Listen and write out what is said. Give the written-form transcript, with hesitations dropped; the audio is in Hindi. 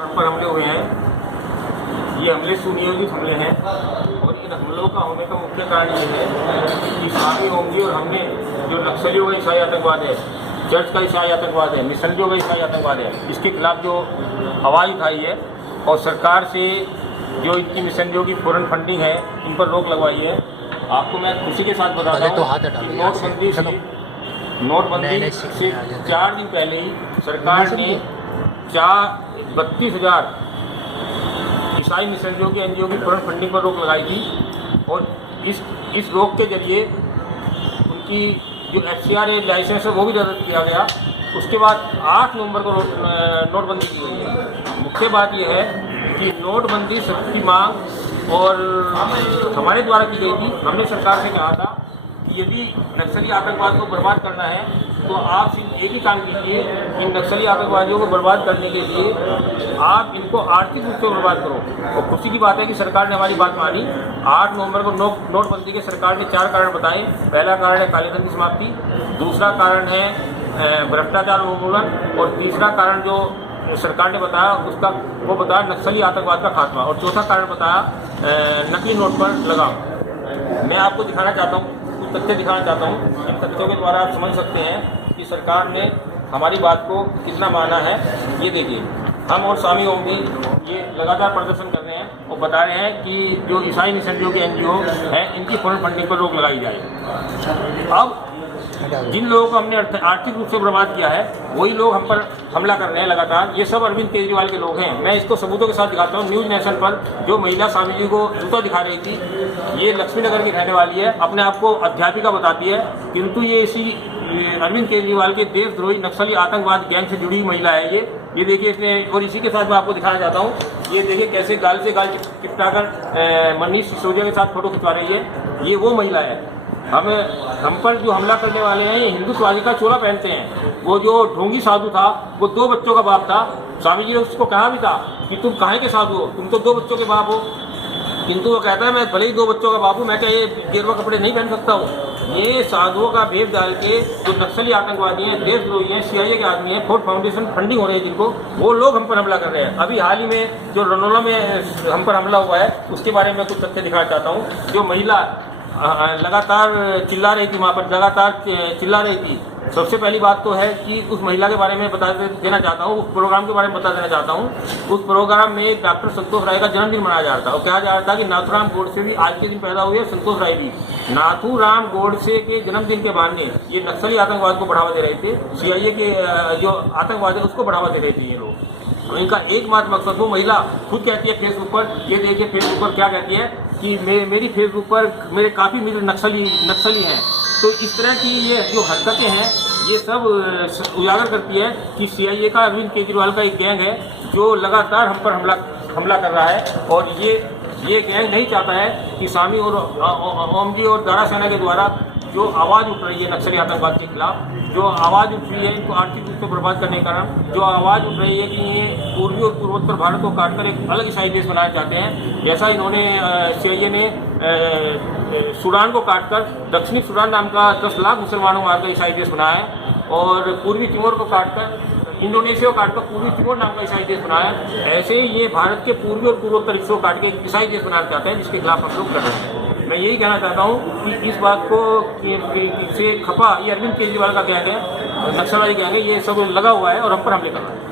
हम पर हमले हुए हैं। ये हमले सुनियोजित हमले हैं और इन हमलों का होने का मुख्य कारण ये है कि इस्लामी ओमजी और हमने जो नक्सलियों का ईसाई आतंकवाद है, चर्च का ईसाई आतंकवाद है, मिशनरियों का ईसाई आतंकवाद है, इसके खिलाफ जो आवाज़ उठाई है और सरकार से जो इनकी मिशनरियों की फॉरेन फंडिंग है इन पर रोक लगवाई है। आपको मैं खुशी के साथ बताता हूँ कि नोटबंदी से 4 दिन पहले ही सरकार ने 32,000 ईसाई मिशनरियों की एनजीओ की फॉरेन फंडिंग पर रोक लगाई थी और इस रोक के जरिए उनकी जो FCRA लाइसेंस है वो भी रद्द किया गया। उसके बाद 8 नवंबर को नोटबंदी की गई है। मुख्य बात यह है कि नोटबंदी सबकी मांग और हमारे द्वारा की गई थी। हमने सरकार से कहा था कि यदि नक्सली आतंकवाद को बर्बाद करना है तो आप सिर्फ एक ही काम कीजिए, इन नक्सली आतंकवादियों को बर्बाद करने के लिए आप इनको आर्थिक रूप से बर्बाद करो। और खुशी की बात है कि सरकार ने हमारी बात मानी। 8 नवंबर को नोटबंदी के सरकार ने 4 कारण बताए। पहला कारण है कालेधन की समाप्ति, दूसरा कारण है भ्रष्टाचार उन्मूलन और तीसरा कारण जो सरकार ने बताया उसका वो बताया नक्सली आतंकवाद का खात्मा और चौथा कारण बताया नकली नोट पर लगाम। मैं आपको दिखाना चाहता हूँ, कुछ तथ्य दिखाना चाहता हूँ। इन तथ्यों के द्वारा आप समझ सकते हैं कि सरकार ने हमारी बात को कितना माना है। ये देखिए, हम और स्वामी ओमजी ये लगातार प्रदर्शन कर रहे हैं और बता रहे हैं कि जो ईसाई मिशनरियों के एनजीओ हैं इनकी फॉरेन फंडिंग पर रोक लगाई जाए। अब जिन लोगों को हमने आर्थिक रूप से बर्बाद किया है वही लोग हम पर हमला कर रहे हैं लगातार। ये सब अरविंद केजरीवाल के लोग हैं। मैं इसको सबूतों के साथ दिखाता हूँ। न्यूज़ नेशन पर जो महिला स्वामी जी को जूता दिखा रही थी, ये लक्ष्मी नगर की रहने वाली है, अपने आप को अध्यापिका बताती है, किंतु ये इसी अरविंद केजरीवाल के देशद्रोही नक्सली आतंकवाद गैंग से जुड़ी हुई महिला है। ये देखिए इसने, और इसी के साथ मैं आपको दिखाना चाहता हूँ। ये देखिए कैसे गाल से गाल चिपटाकर मनीष सिसोदिया के साथ फोटो खिंचवा रही है। ये वो महिला है। हम पर जो हमला करने वाले हैं ये हिंदुत्ववादी का चोला पहनते हैं। वो जो ढोंगी साधु था वो 2 बच्चों का बाप था। स्वामी जी ने उसको कहा भी था कि तुम काहे के साधु हो, तुम तो 2 बच्चों के बाप हो, किंतु वो कहता है मैं भले ही 2 बच्चों का बाप हूँ, मैं क्या ये गेरुआ कपड़े नहीं पहन सकता हूँ। ये साधुओं का भेद डाल के जो नक्सली आतंकवादी हैं, देशद्रोही हैं, CIA के आदमी हैं, फोर्ड फाउंडेशन फंडिंग हो रही है जिनको, वो लोग हम पर हमला कर रहे हैं। अभी हाल ही में जो रनौला में हम पर हमला हुआ है उसके बारे में कुछ तथ्य दिखाना चाहता हूँ। जो महिला लगातार चिल्ला रही थी, वहाँ पर लगातार चिल्ला रही थी। सबसे पहली बात तो है कि उस महिला के बारे में बता देना चाहता हूँ, उस प्रोग्राम के बारे में बता देना चाहता हूँ। उस प्रोग्राम में डॉक्टर संतोष राय का जन्मदिन मनाया जा रहा था और कहा जा रहा था कि नाथूराम गोडसे भी आज के दिन पैदा हुए, संतोष राय भी। नाथूराम गोडसे के जन्मदिन के बहाने ये नक्सली आतंकवाद को बढ़ावा दे रहे थे। CIA के जो आतंकवाद है उसको बढ़ावा दे रहे थे ये लोग। इनका एकमात्र मकसद, वो महिला खुद कहती है फेसबुक पर, ये देखिए फेसबुक पर क्या कहती है कि मेरी फेसबुक पर मेरे काफ़ी मित्र नक्सली हैं। तो इस तरह की ये जो हरकतें हैं ये सब उजागर करती है कि CIA का अरविंद केजरीवाल का एक गैंग है जो लगातार हम पर हमला कर रहा है। और ये गैंग नहीं चाहता है कि स्वामी और ओमजी और दारा सेना के द्वारा जो आवाज़ उठ रही है नक्सली आतंकवाद के खिलाफ, जो आवाज़ उठ रही है इनको आर्थिक रूप से बर्बाद करने के कारण, जो आवाज़ उठ रही है कि ये पूर्वी और पूर्वोत्तर भारत को काटकर एक अलग ईसाई देश बनाना चाहते हैं। जैसा इन्होंने CIA ने सूडान को काटकर दक्षिणी सूडान नाम का 10 लाख मुसलमानों मार का ईसाई देश बनाया है और पूर्वी तिमोर को काटकर इंडोनेशिया को काटकर पूर्वी तिमोर नाम का ईसाई देश बनाया है। ऐसे ही ये भारत के पूर्वी और पूर्वोत्तर हिस्सों को काट के एक ईसाई देश बनाना चाहते हैं जिसके खिलाफ हम लोग कर रहे हैं। मैं यही कहना चाहता हूँ कि इस बात को से खफा ये अरविंद केजरीवाल का गैंग है, नक्सलवादी गैंग है, ये सब लगा हुआ है और हम पर हमले कर रहा है।